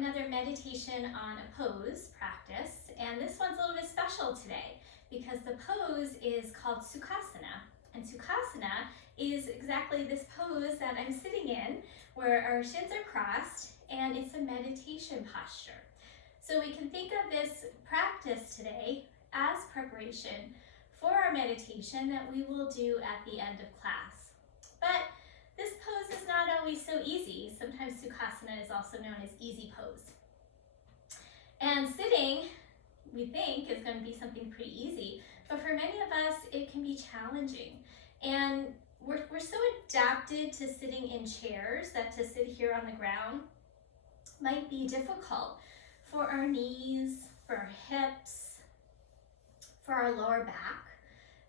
another meditation on a pose practice, and this one's a little bit special today because the pose is called Sukhasana, and Sukhasana is exactly this pose that I'm sitting in where our shins are crossed, and it's a meditation posture. So we can think of this practice today as preparation for our meditation that we will do at the end of class. But this pose is not always so easy. Sometimes Sukhasana is also known as easy pose. And sitting, we think, is going to be something pretty easy, but for many of us, it can be challenging. And we're so adapted to sitting in chairs that to sit here on the ground might be difficult for our knees, for our hips, for our lower back,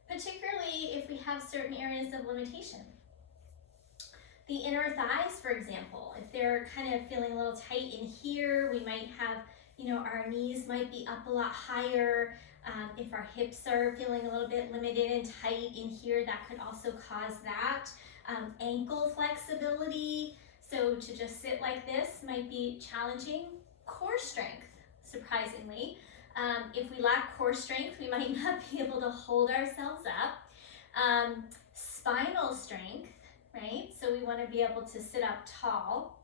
particularly if we have certain areas of limitation. The inner thighs, for example, if they're kind of feeling a little tight in here, we might have, our knees might be up a lot higher. If our hips are feeling a little bit limited and tight in here, that could also cause that. Ankle flexibility, so to just sit like this might be challenging. Core strength, surprisingly. If we lack core strength, we might not be able to hold ourselves up. Spinal strength, right? So we want to be able to sit up tall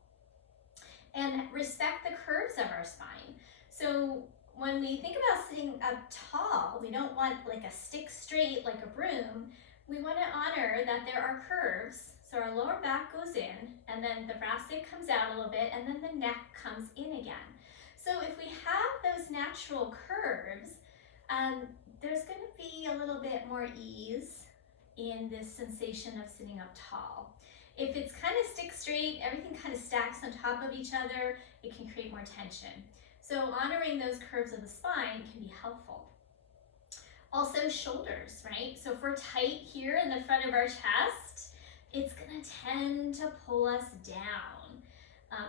and respect the curves of our spine. So when we think about sitting up tall, we don't want like a stick straight like a broom. We want to honor that there are curves. So our lower back goes in, and then the thoracic comes out a little bit, and then the neck comes in again. So if we have those natural curves, there's going to be a little bit more ease in this sensation of sitting up tall. If it's kind of stick straight, everything kind of stacks on top of each other, it can create more tension. So honoring those curves of the spine can be helpful. Also shoulders, right? So if we're tight here in the front of our chest, it's going to tend to pull us down.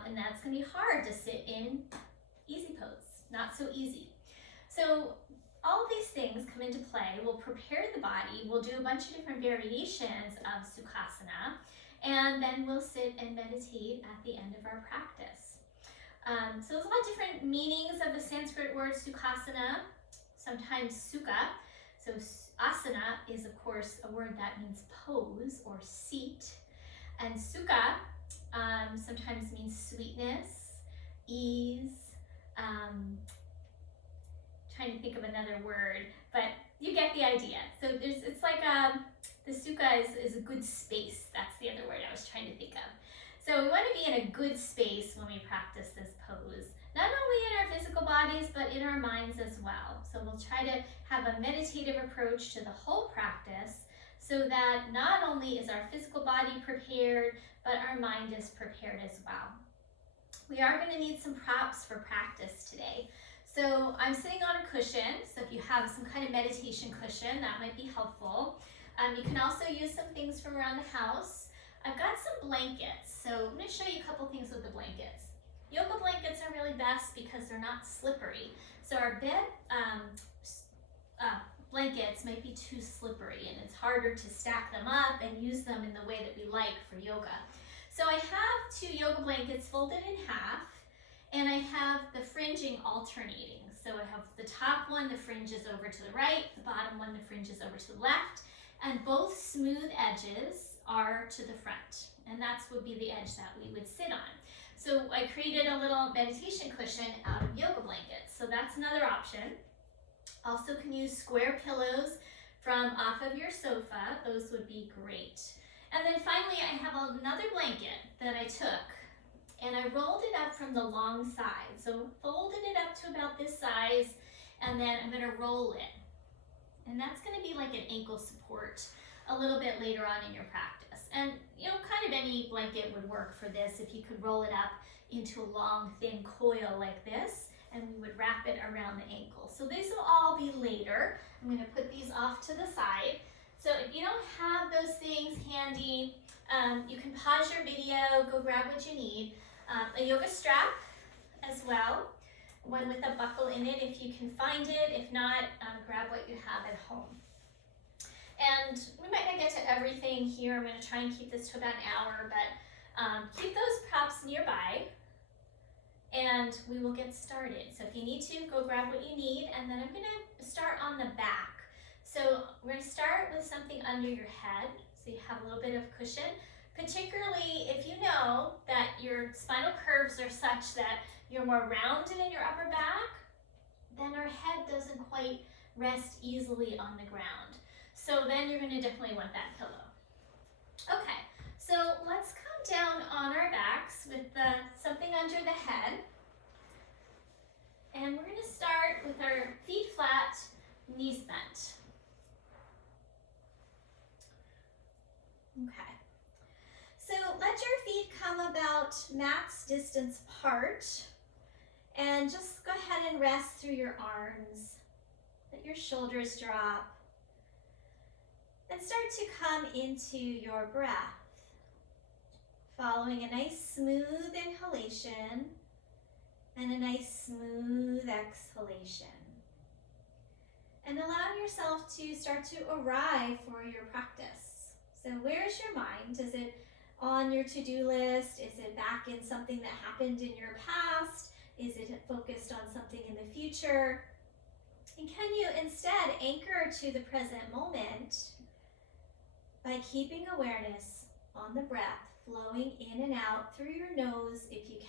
And that's going to be hard to sit in easy pose, not so easy. So all these things come into play. We'll prepare the body. We'll do a bunch of different variations of Sukhasana, and then we'll sit and meditate at the end of our practice. So there's a lot of different meanings of the Sanskrit word Sukhasana, sometimes sukha. So asana is, of course, a word that means pose or seat. And sukha sometimes means sweetness, ease, trying to think of another word, but you get the idea. So it's like the sukha is a good space. That's the other word I was trying to think of. So we want to be in a good space when we practice this pose, not only in our physical bodies, but in our minds as well. So we'll try to have a meditative approach to the whole practice so that not only is our physical body prepared, but our mind is prepared as well. We are going to need some props for practice today. So I'm sitting on a cushion, so if you have some kind of meditation cushion, that might be helpful. You can also use some things from around the house. I've got some blankets, so I'm going to show you a couple things with the blankets. Yoga blankets are really best because they're not slippery. So our bed blankets might be too slippery, and it's harder to stack them up and use them in the way that we like for yoga. So I have 2 yoga blankets folded in half, and I have the fringing alternating. So I have the top one, the fringe is over to the right, the bottom one, the fringe is over to the left, and both smooth edges are to the front, and that's would be the edge that we would sit on. So I created a little meditation cushion out of yoga blankets. So that's another option. Also can use square pillows from off of your sofa. Those would be great. And then finally, I have another blanket that I took and I rolled it up from the long side. So folded it up to about this size, and then I'm gonna roll it. And that's gonna be like an ankle support a little bit later on in your practice. And kind of any blanket would work for this if you could roll it up into a long, thin coil like this, and we would wrap it around the ankle. So these will all be later. I'm gonna put these off to the side. So if you don't have those things handy, you can pause your video, go grab what you need. A yoga strap as well, one with a buckle in it if you can find it. If not, grab what you have at home. And we might not get to everything here. I'm going to try and keep this to about an hour, but keep those props nearby. and we will get started. So if you need to, go grab what you need, and then I'm gonna start on the back. So we're gonna start with something under your head, so you have a little bit of cushion, particularly if you know that your spinal curves are such that you're more rounded in your upper back, then our head doesn't quite rest easily on the ground. So then you're gonna definitely want that pillow. Okay, so let's come down on our backs with something under the head. And we're gonna start with our feet flat, knees bent. Okay, so let your feet come about max distance apart, and just go ahead and rest through your arms. Let your shoulders drop, and start to come into your breath, following a nice smooth inhalation and a nice smooth exhalation. And allowing yourself to start to arrive for your practice. So where's your mind? Is it on your to-do list? Is it back in something that happened in your past? Is it focused on something in the future? And can you instead anchor to the present moment by keeping awareness on the breath flowing in and out through your nose if you can.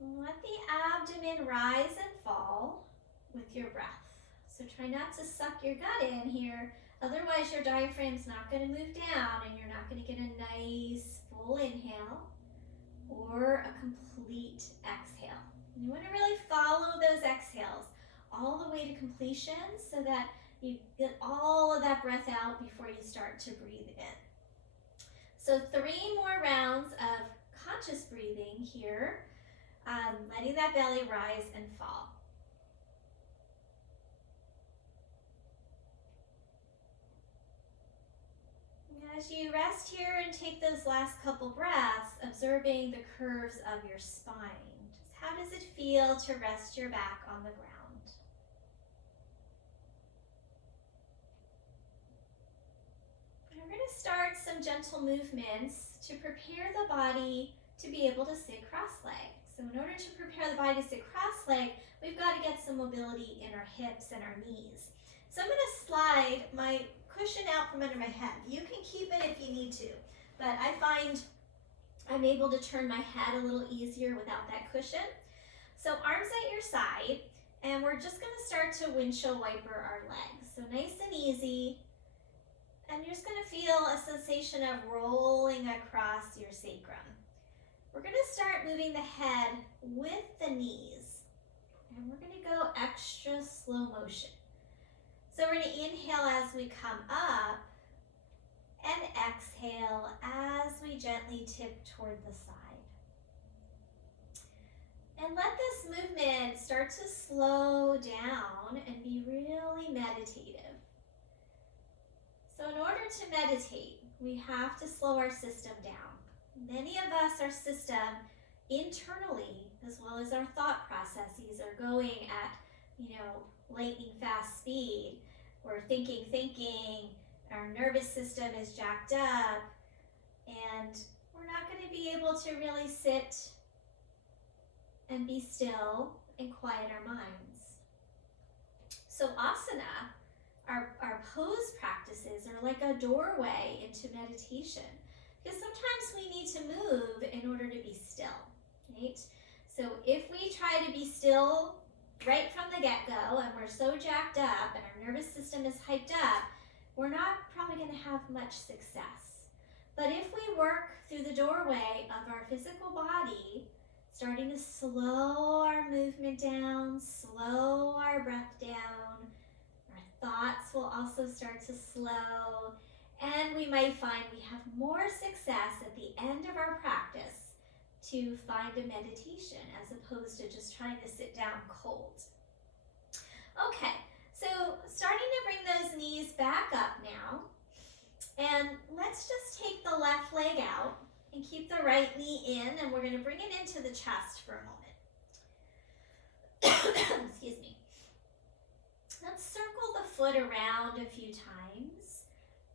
Let the abdomen rise and fall with your breath. So try not to suck your gut in here, otherwise your diaphragm's not going to move down and you're not going to get a nice full inhale or a complete exhale. You want to really follow those exhales all the way to completion so that you get all of that breath out before you start to breathe in. So 3 more rounds of conscious breathing here, letting that belly rise and fall. As you rest here and take those last couple breaths, observing the curves of your spine. Just how does it feel to rest your back on the ground? And we're going to start some gentle movements to prepare the body to be able to sit cross-legged. So in order to prepare the body to sit cross-legged, we've got to get some mobility in our hips and our knees. So I'm going to slide my cushion out from under my head. You can keep it if you need to, but I find I'm able to turn my head a little easier without that cushion. So arms at your side, and we're just going to start to windshield wiper our legs. So nice and easy, and you're just going to feel a sensation of rolling across your sacrum. We're going to start moving the head with the knees, and we're going to go extra slow motion. So we're going to inhale as we come up and exhale as we gently tip toward the side. And let this movement start to slow down and be really meditative. So in order to meditate, we have to slow our system down. Many of us, our system internally, as well as our thought processes, are going at, lightning fast speed. We're thinking, our nervous system is jacked up, and we're not going to be able to really sit and be still and quiet our minds. So asana, our pose practices are like a doorway into meditation, because sometimes we need to move in order to be still, right? So if we try to be still right from the get-go and we're so jacked up and our nervous system is hyped up, we're not probably going to have much success. But if we work through the doorway of our physical body, starting to slow our movement down, slow our breath down, our thoughts will also start to slow, and we might find we have more success at the end of our practice to find a meditation as opposed to just trying to sit down cold. Okay, so starting to bring those knees back up now, and let's just take the left leg out and keep the right knee in, and we're going to bring it into the chest for a moment. Excuse me. Let's circle the foot around a few times.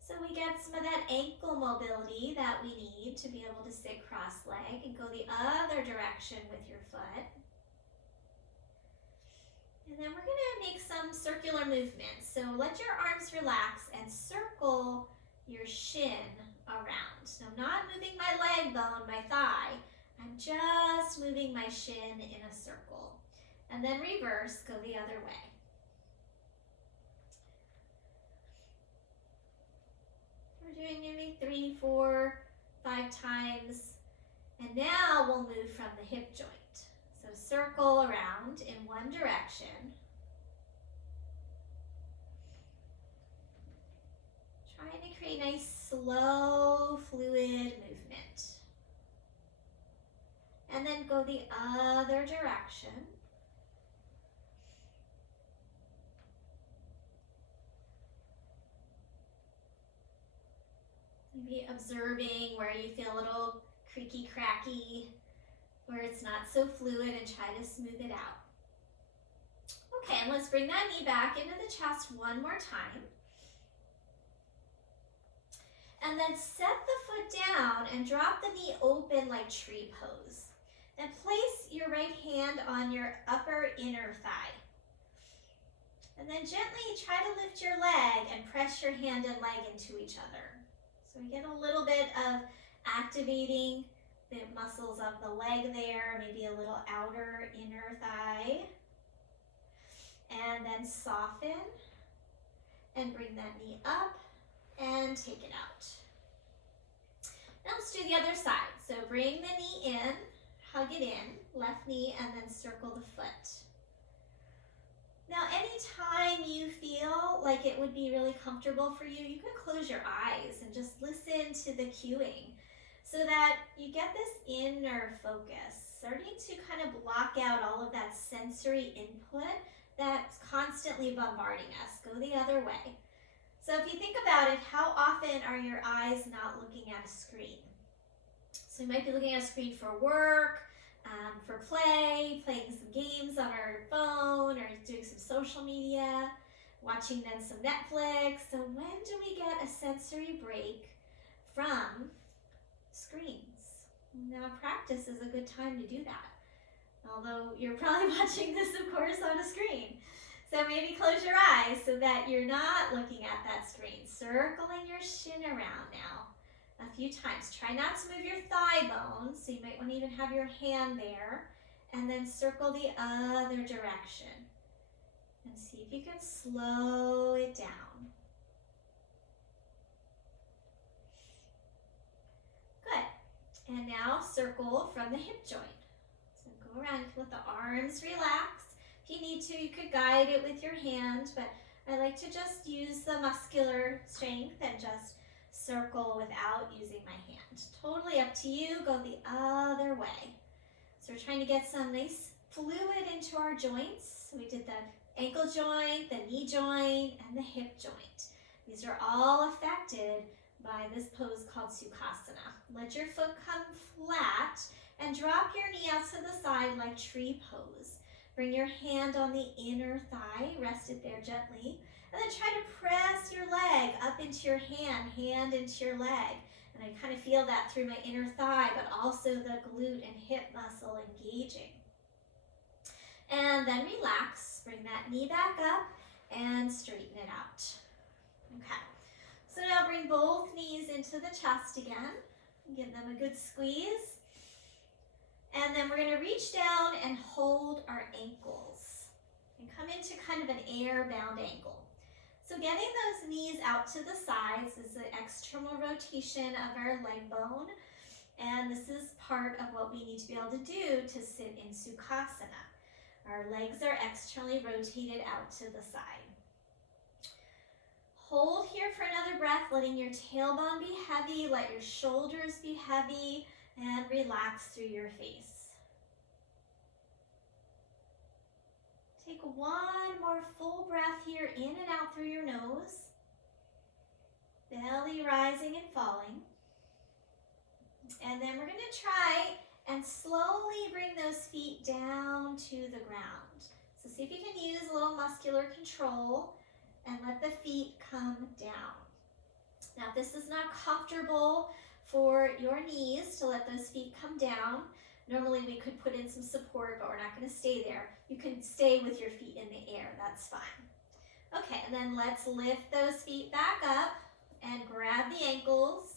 So So we get some of that ankle mobility that we need to be able to sit cross-legged and go the other direction with your foot. And then we're going to make some circular movements. So let your arms relax and circle your shin around. So I'm not moving my leg bone, my thigh. I'm just moving my shin in a circle. And then reverse, go the other way. We're doing maybe 3, 4, 5 times. And now we'll move from the hip joint. So circle around in one direction. Trying to create a nice, slow, fluid movement. And then go the other direction. Maybe observing where you feel a little creaky, cracky, where it's not so fluid, and try to smooth it out. Okay, and let's bring that knee back into the chest one more time. And then set the foot down and drop the knee open like tree pose. Then place your right hand on your upper inner thigh. And then gently try to lift your leg and press your hand and leg into each other. So we get a little bit of activating the muscles of the leg there, maybe a little outer inner thigh. And then soften and bring that knee up and take it out. Now let's do the other side. So bring the knee in, hug it in, left knee, and then circle the foot. Now anytime you feel like it would be really comfortable for you, you can close your eyes and just listen to the cueing so that you get this inner focus, starting to kind of block out all of that sensory input that's constantly bombarding us. Go the other way. So if you think about it, how often are your eyes not looking at a screen? So you might be looking at a screen for work, for play, playing some games on our phone, or doing some social media, watching then some Netflix. So when do we get a sensory break from screens? Now practice is a good time to do that. Although you're probably watching this, of course, on a screen. So maybe close your eyes so that you're not looking at that screen. Circling your shin around now a few times. Try not to move your thigh bone, so you might want to even have your hand there. And then circle the other direction. And see if you can slow it down. Good. And now circle from the hip joint. So go around, you can let the arms relax. If you need to, you could guide it with your hand, but I like to just use the muscular strength and just circle without using my hand. Totally up to you. Go the other way. So we're trying to get some nice fluid into our joints. So we did the ankle joint, the knee joint, and the hip joint. These are all affected by this pose called Sukhasana. Let your foot come flat and drop your knee out to the side like tree pose. Bring your hand on the inner thigh, rest it there gently, and then try to press your leg up into your hand into your leg. And I kind of feel that through my inner thigh, but also the glute and hip muscle engaging. And then relax, bring that knee back up and straighten it out. Okay, so now bring both knees into the chest again, give them a good squeeze. And then we're going to reach down and hold our ankles and come into kind of an air-bound angle. So getting those knees out to the sides is the external rotation of our leg bone. And this is part of what we need to be able to do to sit in Sukhasana. Our legs are externally rotated out to the side. Hold here for another breath, letting your tailbone be heavy, let your shoulders be heavy, and relax through your face. Take one more full breath here, in and out through your nose. Belly rising and falling. And then we're going to try and slowly bring those feet down to the ground. So see if you can use a little muscular control and let the feet come down. Now, if this is not comfortable for your knees to let those feet come down, normally we could put in some support, but we're not going to stay there. You can stay with your feet in the air, that's fine. Okay, and then let's lift those feet back up and grab the ankles.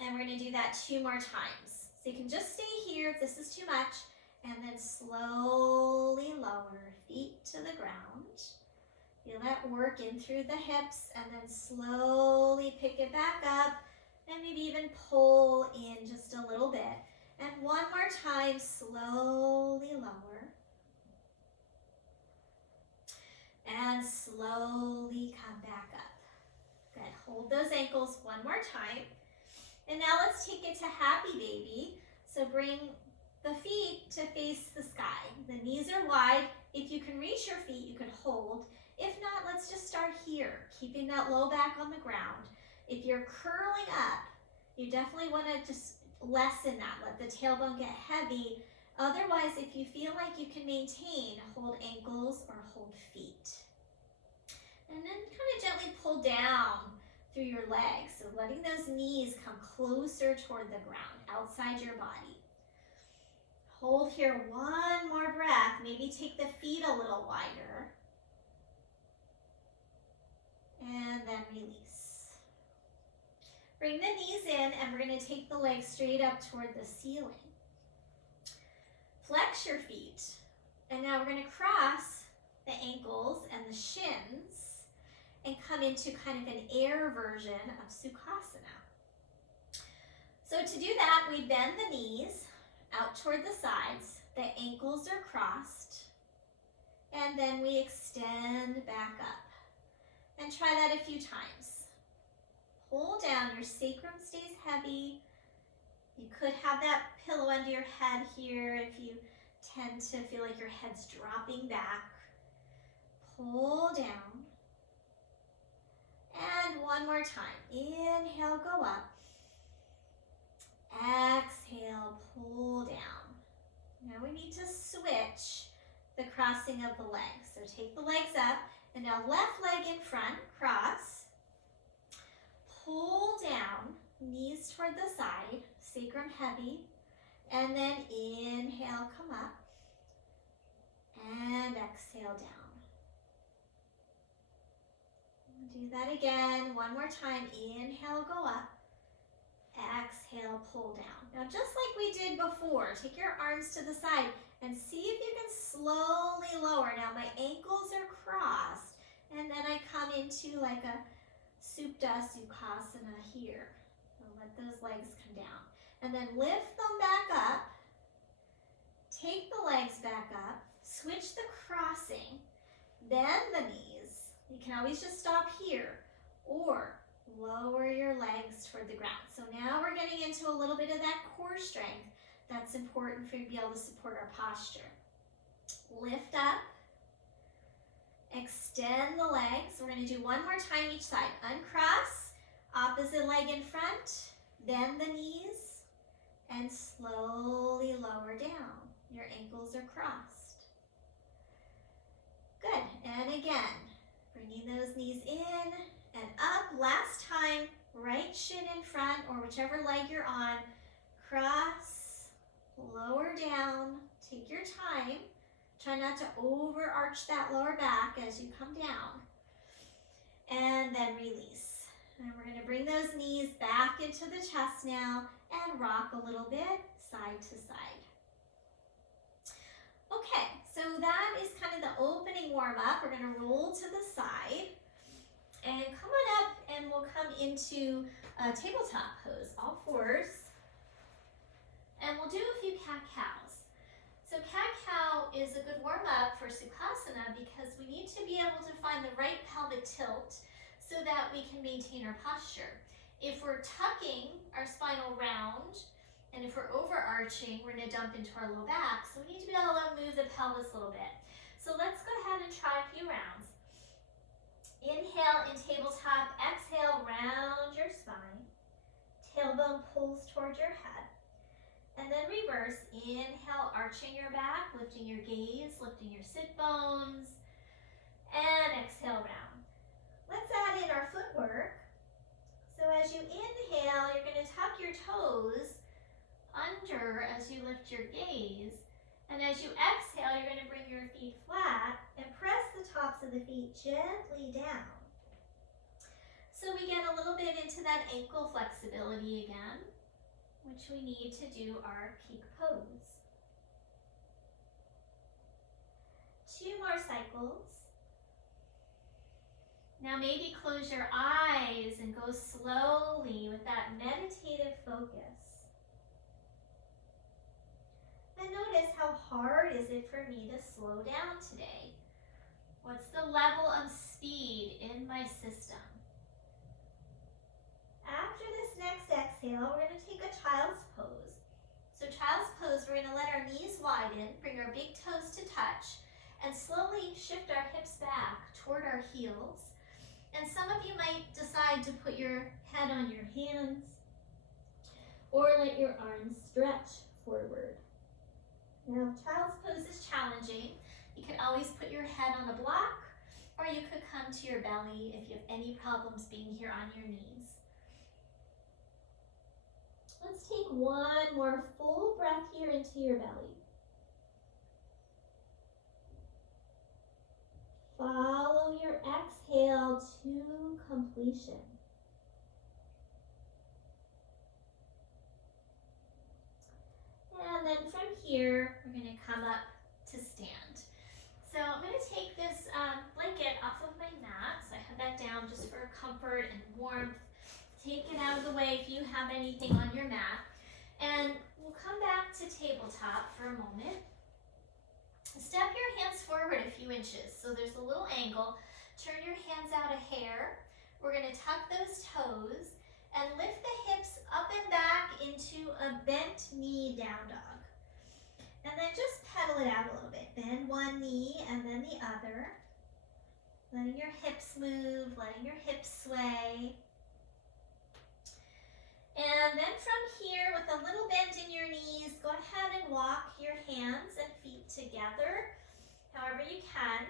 And we're going to do that 2 more times. So you can just stay here if this is too much, and then slowly lower feet to the ground. Feel that work in through the hips, and then slowly pick it back up, and maybe even pull in just a little bit. And one more time, slowly lower. And slowly come back up. Good, hold those ankles one more time. And now let's take it to happy baby. So bring the feet to face the sky. The knees are wide. If you can reach your feet, you can hold. If not, let's just start here, keeping that low back on the ground. If you're curling up, you definitely want to just lessen that. Let the tailbone get heavy. Otherwise, if you feel like you can maintain, hold ankles or hold feet. And then kind of gently pull down through your legs. So letting those knees come closer toward the ground, outside your body. Hold here one more breath. Maybe take the feet a little wider. And then release. Bring the knees in, and we're going to take the legs straight up toward the ceiling. Flex your feet. And now we're going to cross the ankles and the shins and come into kind of an air version of Sukhasana. So to do that, we bend the knees out toward the sides. The ankles are crossed. And then we extend back up. And try that a few times. Hold down, your sacrum stays heavy. You could have that pillow under your head here if you tend to feel like your head's dropping back. Pull down. And one more time. Inhale, go up. Exhale, pull down. Now we need to switch the crossing of the legs. So take the legs up. And now left leg in front, cross. Pull down, knees toward the side, sacrum heavy. And then inhale, come up. And exhale down. Do that again, one more time. Inhale, go up. Exhale, pull down. Now just like we did before, take your arms to the side and see if you can slowly lower. Now my ankles are crossed, and then I come into like a Supta Sukhasana here. I'll let those legs come down. And then lift them back up. Take the legs back up. Switch the crossing. Bend the knees. You can always just stop here, or lower your legs toward the ground. So now we're getting into a little bit of that core strength that's important for you to be able to support our posture. Lift up. Extend the legs. We're going to do one more time each side. Uncross, opposite leg in front, bend the knees, and slowly lower down. Your ankles are crossed. Good, and again, bringing those knees in and up. Last time, right shin in front or whichever leg you're on. Cross, lower down, take your time. Try not to overarch that lower back as you come down. And then release. And we're going to bring those knees back into the chest now and rock a little bit side to side. Okay, so that is kind of the opening warm-up. We're going to roll to the side. And come on up and we'll come into a tabletop pose, all fours. And we'll do a few cat-cows. So cat-cow is a good warm-up for Sukhasana because we need to be able to find the right pelvic tilt so that we can maintain our posture. If we're tucking our spinal round and if we're overarching, we're going to dump into our low back. So we need to be able to move the pelvis a little bit. So let's go ahead and try a few rounds. Inhale in tabletop, exhale, round your spine. Tailbone pulls towards your head. And then reverse, inhale, arching your back, lifting your gaze, lifting your sit bones, and exhale round. Let's add in our footwork. toes under as you lift your gaze. And as you exhale, you're going to bring your feet flat and press the tops of the feet gently down. So we get a little bit into that ankle flexibility again, which we need to do our peak pose. 2 more cycles. Now maybe close your eyes and go slowly with that meditative focus. And notice how hard is it for me to slow down today? What's the level of speed in my system? After this next exhale, we're going to take a child's pose. So child's pose, we're going to let our knees widen, bring our big toes to touch, and slowly shift our hips back toward our heels. And some of you might decide to put your head on your hands or let your arms stretch forward. Now, child's pose is challenging. You can always put your head on a block, or you could come to your belly if you have any problems being here on your knees. Let's take one more full breath here into your belly. Follow your exhale to completion. And then from here, we're going to come up to stand. So I'm going to take this blanket off of my mat. So I have that down just for comfort and warmth. Take it out of the way if you have anything on your mat. And we'll come back to tabletop for a moment. Step your hands forward a few inches. So there's a little angle. Turn your hands out a hair. We're going to tuck those toes and lift the hips up and back into a bent knee down dog. And then just pedal it out a little bit. Bend one knee and then the other. Letting your hips move, letting your hips sway. And then from here, with a little bend in your knees, go ahead and walk your hands and feet together, however you can.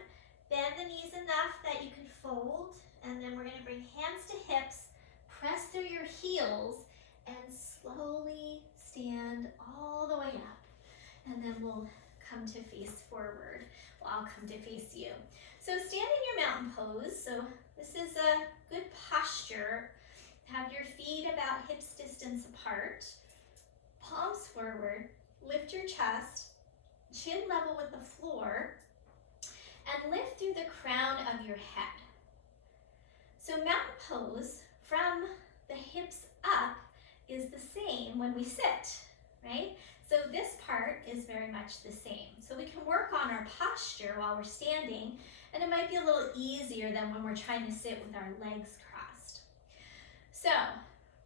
Bend the knees enough that you can fold, and then we're going to bring hands to hips, press through your heels, and slowly stand all the way up. And then we'll come to face forward. Well, I'll come to face you. So stand in your mountain pose. So this is a good posture. Have your feet about hips distance apart, palms forward, lift your chest, chin level with the floor, and lift through the crown of your head. So mountain pose, from the hips up, is the same when we sit, right? So this part is very much the same. So we can work on our posture while we're standing, and it might be a little easier than when we're trying to sit with our legs crossed. So,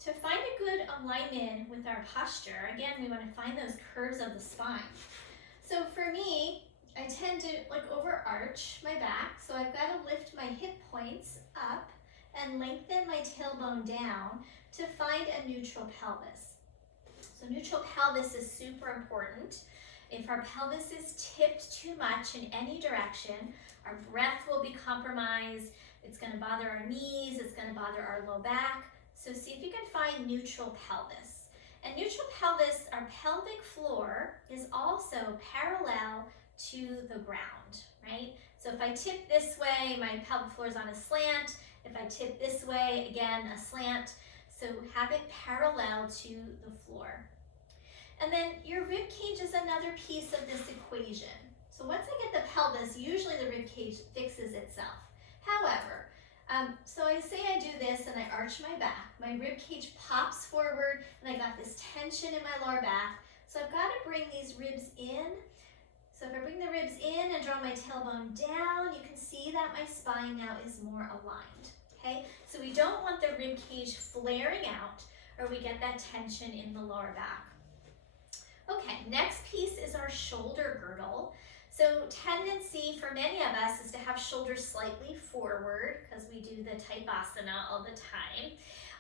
to find a good alignment with our posture, again, we want to find those curves of the spine. So for me, I tend to overarch my back, so I've got to lift my hip points up and lengthen my tailbone down to find a neutral pelvis. So neutral pelvis is super important. If our pelvis is tipped too much in any direction, our breath will be compromised. It's going to bother our knees, it's going to bother our low back. So see if you can find neutral pelvis. And neutral pelvis, our pelvic floor, is also parallel to the ground, right? So if I tip this way, my pelvic floor is on a slant. If I tip this way, again, a slant. So have it parallel to the floor. And then your rib cage is another piece of this equation. So once I get the pelvis, usually the rib cage fixes itself. However, so I say I do this and I arch my back. My rib cage pops forward and I got this tension in my lower back. So I've got to bring these ribs in. So if I bring the ribs in and draw my tailbone down, you can see that my spine now is more aligned, okay? So we don't want the rib cage flaring out or we get that tension in the lower back. Okay, next piece is our shoulder girdle. So tendency for many of us is to have shoulders slightly forward because we do the Sukhasana all the time,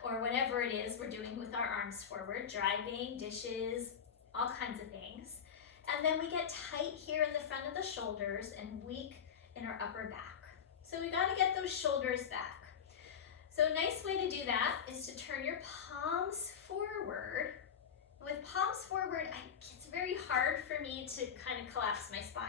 or whatever it is we're doing with our arms forward, driving, dishes, all kinds of things. And then we get tight here in the front of the shoulders and weak in our upper back. So we got to get those shoulders back. So a nice way to do that is to turn your palms forward With palms forward, it's very hard for me to kind of collapse my spine.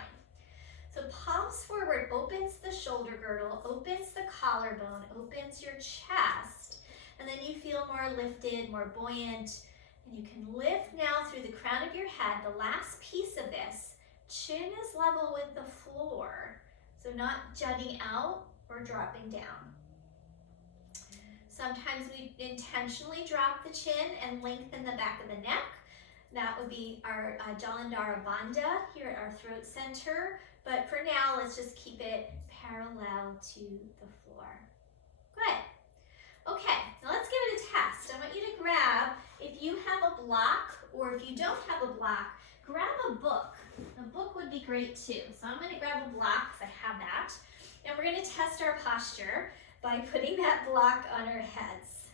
So palms forward opens the shoulder girdle, opens the collarbone, opens your chest, and then you feel more lifted, more buoyant, and you can lift now through the crown of your head. The last piece of this, chin is level with the floor, so not jutting out or dropping down. Sometimes we intentionally drop the chin and lengthen the back of the neck. That would be our Jalandhara Bandha here at our throat center. But for now, let's just keep it parallel to the floor. Good. Okay, now let's give it a test. I want you to grab, if you have a block or if you don't have a block, grab a book. A book would be great too. So I'm going to grab a block because I have that. And we're going to test our posture by putting that block on our heads.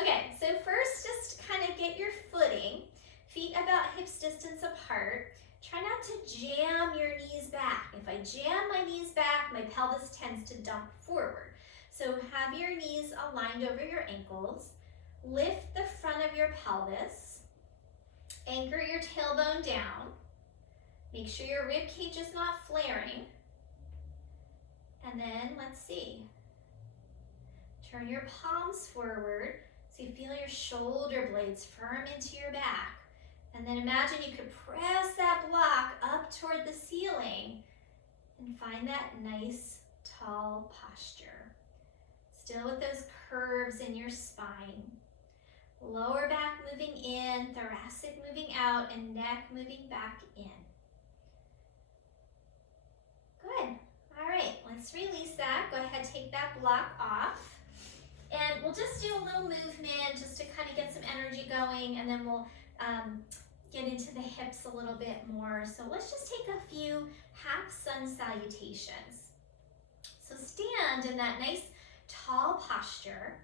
Okay, so first just kind of get your footing, feet about hips distance apart. Try not to jam your knees back. If I jam my knees back, my pelvis tends to dump forward. So have your knees aligned over your ankles. Lift the front of your pelvis. Anchor your tailbone down. Make sure your rib cage is not flaring. And then let's see. Turn your palms forward so you feel your shoulder blades firm into your back. And then imagine you could press that block up toward the ceiling and find that nice, tall posture. Still with those curves in your spine. Lower back moving in, thoracic moving out, and neck moving back in. Good. All right, let's release that. Go ahead, take that block off. And we'll just do a little movement just to kind of get some energy going, and then we'll get into the hips a little bit more. So let's just take a few half sun salutations. So stand in that nice tall posture.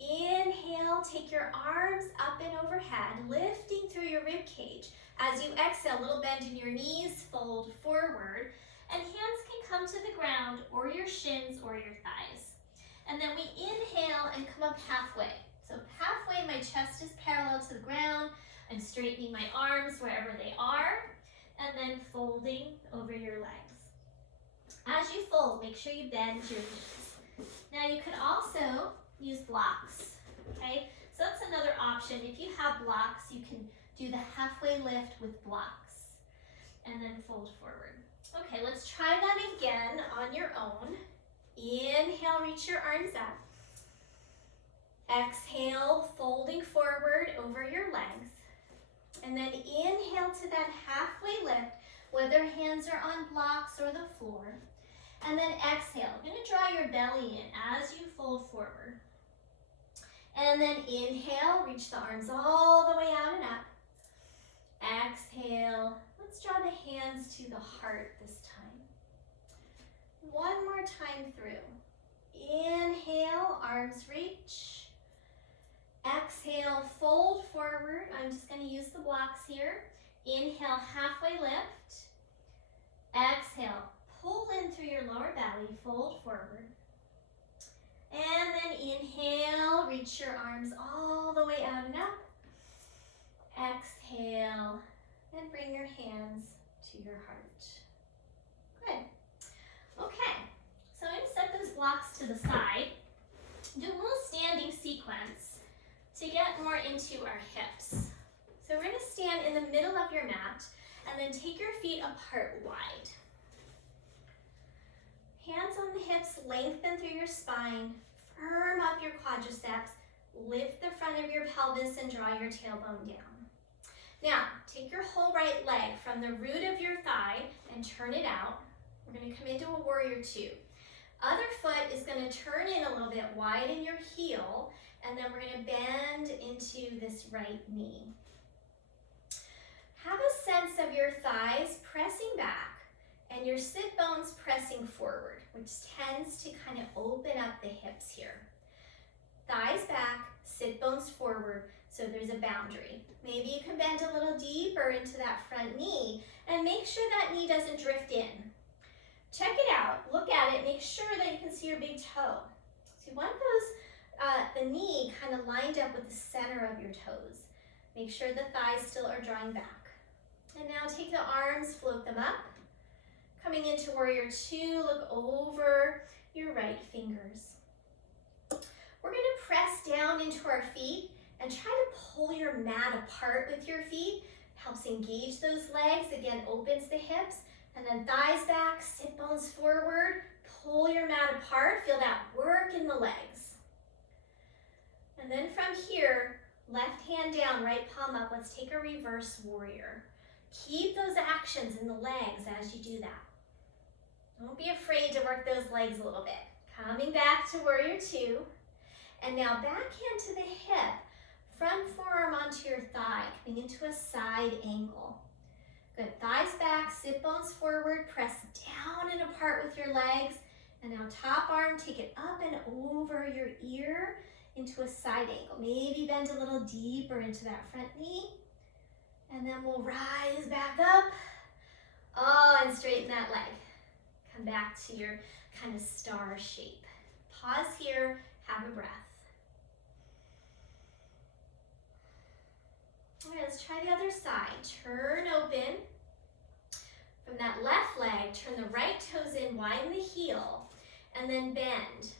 Inhale, take your arms up and overhead, lifting through your rib cage. As you exhale, a little bend in your knees, fold forward, and hands can come to the ground or your shins or your thighs. And then we inhale and come up halfway. So halfway, my chest is parallel to the ground. I'm straightening my arms wherever they are, and then folding over your legs. As you fold, make sure you bend your knees. Now you could also use blocks, okay? So that's another option. If you have blocks, you can do the halfway lift with blocks, and then fold forward. Okay, let's try that again on your own. Inhale, reach your arms up. Exhale, folding forward over your legs. And then inhale to that halfway lift, whether hands are on blocks or the floor. And then exhale. I'm going to draw your belly in as you fold forward. And then inhale, reach the arms all the way out and up. Exhale. Let's draw the hands to the heart this time. One more time through. Inhale, arms reach. Exhale, fold forward. I'm just going to use the blocks here. Inhale, halfway lift. Exhale, pull in through your lower belly, fold forward. And then inhale, reach your arms all the way out and up. Exhale, and bring your hands to your heart. Good. Okay, so I'm going to set those blocks to the side. Do a little standing sequence to get more into our hips. So we're going to stand in the middle of your mat and then take your feet apart wide. Hands on the hips, lengthen through your spine, firm up your quadriceps, lift the front of your pelvis and draw your tailbone down. Now, take your whole right leg from the root of your thigh and turn it out. We're going to come into a warrior two. Other foot is going to turn in a little bit, widen your heel, and then we're going to bend into this right knee. Have a sense of your thighs pressing back and your sit bones pressing forward, which tends to kind of open up the hips here. Thighs back, sit bones forward, so there's a boundary. Maybe you can bend a little deeper into that front knee and make sure that knee doesn't drift in. Check it out, look at it, make sure that you can see your big toe. So you want those, the knee kind of lined up with the center of your toes. Make sure the thighs still are drawing back. And now take the arms, float them up. Coming into warrior two, look over your right fingers. We're going to press down into our feet and try to pull your mat apart with your feet. Helps engage those legs, again opens the hips, and then thighs back, sit bones forward, pull your mat apart, feel that work in the legs. And then from here, left hand down, right palm up, let's take a reverse warrior. Keep those actions in the legs as you do that. Don't be afraid to work those legs a little bit. Coming back to warrior two, and now backhand to the hip. Front forearm onto your thigh, coming into a side angle. Good, thighs back, sit bones forward, press down and apart with your legs. And now top arm, take it up and over your ear into a side angle. Maybe bend a little deeper into that front knee. And then we'll rise back up. Oh, and straighten that leg. Come back to your kind of star shape. Pause here, have a breath. All right, let's try the other side. Turn open. From that left leg, turn the right toes in, widen the heel, and then bend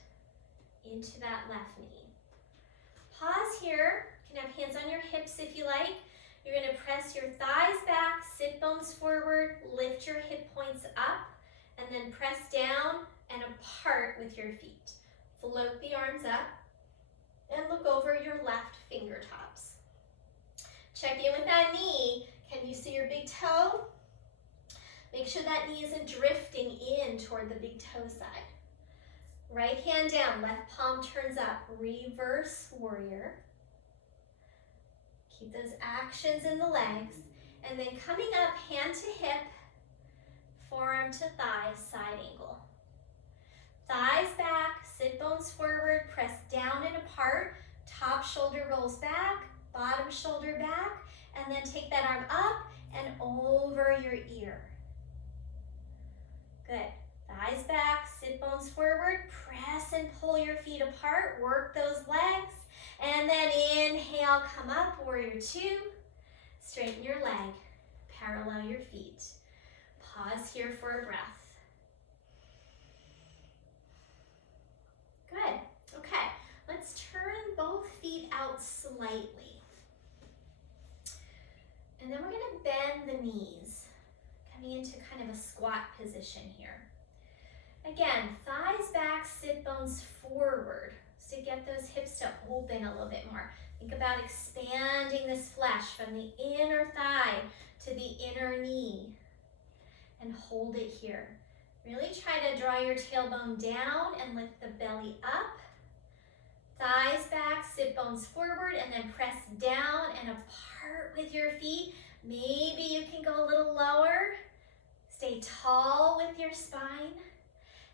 into that left knee. Pause here. You can have hands on your hips if you like. You're going to press your thighs back, sit bones forward, lift your hip points up, and then press down and apart with your feet. Float the arms up and look over your left fingertips. Check in with that knee. Can you see your big toe? Make sure that knee isn't drifting in toward the big toe side. Right hand down, left palm turns up, reverse warrior. Keep those actions in the legs. And then coming up, hand to hip, forearm to thigh, side angle. Thighs back, sit bones forward, press down and apart, top shoulder rolls back, bottom shoulder back, and then take that arm up and over your ear. Good. Thighs back, sit bones forward, press and pull your feet apart, work those legs, and then inhale, come up, warrior two, straighten your leg, parallel your feet. Pause here for a breath. Good. Okay, let's turn both feet out slightly. And then we're going to bend the knees, coming into kind of a squat position here. Again, thighs back, sit bones forward, so to get those hips to open a little bit more. Think about expanding this flesh from the inner thigh to the inner knee, and hold it here. Really try to draw your tailbone down and lift the belly up. Thighs back, sit bones forward, and then press down and apart with your feet. Maybe you can go a little lower. Stay tall with your spine.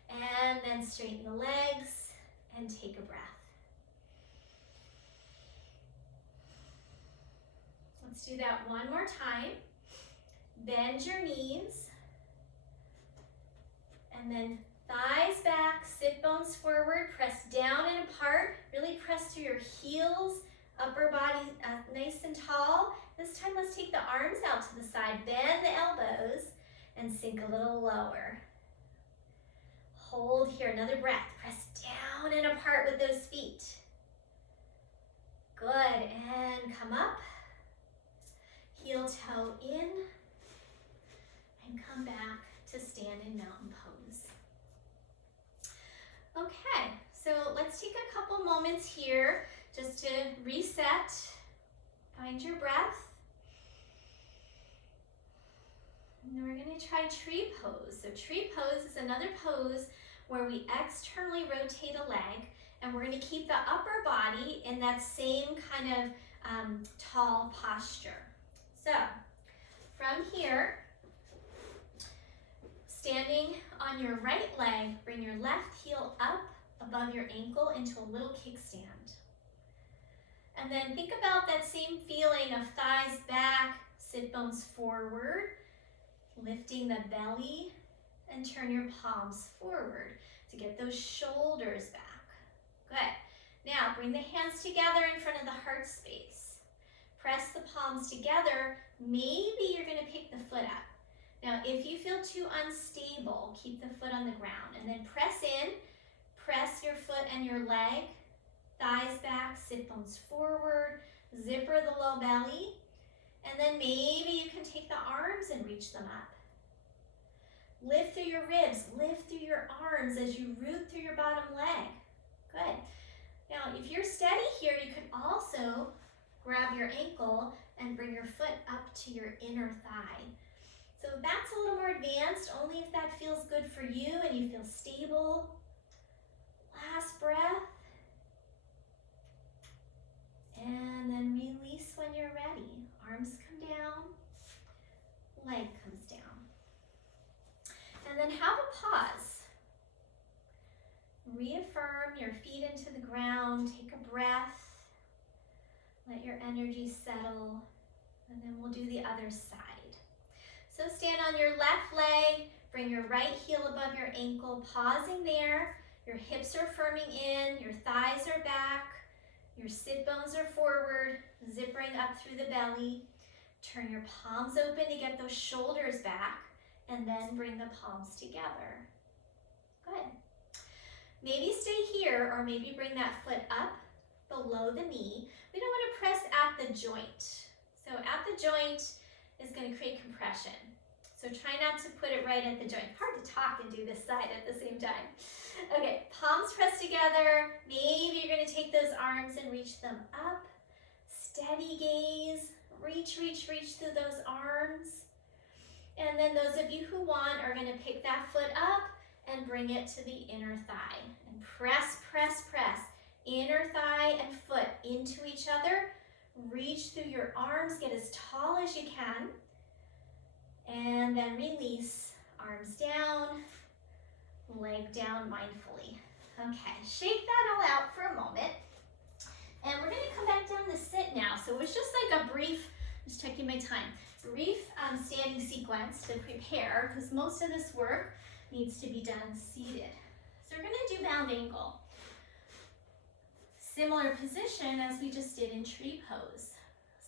And then straighten the legs and take a breath. Let's do that one more time. Bend your knees. And then thighs back, sit bones forward, press down and apart. Really press through your heels, upper body nice and tall. This time let's take the arms out to the side, bend the elbows, and sink a little lower. Hold here, another breath. Press down and apart with those feet. Good, and come up. Heel toe in, and come back to stand in mountain pose. Okay, so let's take a couple moments here just to reset. Find your breath. And then we're going to try tree pose. So tree pose is another pose where we externally rotate a leg, and we're going to keep the upper body in that same kind of tall posture. So from here, standing on your right leg, bring your left heel up above your ankle into a little kickstand. And then think about that same feeling of thighs back, sit bones forward, lifting the belly, and turn your palms forward to get those shoulders back. Good. Now bring the hands together in front of the heart space. press the palms together. Maybe you're going to pick the foot up. Now, if you feel too unstable, keep the foot on the ground and then press in, press your foot and your leg, thighs back, sit bones forward, zipper the low belly, and then maybe you can take the arms and reach them up. Lift through your ribs, lift through your arms as you root through your bottom leg. Good. Now, if you're steady here, you can also grab your ankle and bring your foot up to your inner thigh. So that's a little more advanced, only if that feels good for you and you feel stable. Last breath. And then release when you're ready. Arms come down, leg comes down. And then have a pause. Reaffirm your feet into the ground, take a breath, let your energy settle, and then we'll do the other side. So stand on your left leg, bring your right heel above your ankle, pausing there. Your hips are firming in, your thighs are back, your sit bones are forward, zippering up through the belly. Turn your palms open to get those shoulders back, and then bring the palms together. Good. Maybe stay here, or maybe bring that foot up below the knee. We don't want to press at the joint. So at the joint is going to create compression. So try not to put it right at the joint. Hard to talk and do this side at the same time. Okay, palms pressed together. Maybe you're going to take those arms and reach them up. Steady gaze. Reach, reach, reach through those arms. And then those of you who want are going to pick that foot up and bring it to the inner thigh. And press, press, press. Inner thigh and foot into each other. Reach through your arms, get as tall as you can. And then release, arms down, leg down mindfully. Okay, shake that all out for a moment. And we're gonna come back down to sit now. So it's just like a brief, just checking my time, brief standing sequence to prepare, because most of this work needs to be done seated. So we're gonna do bound ankle. Similar position as we just did in tree pose.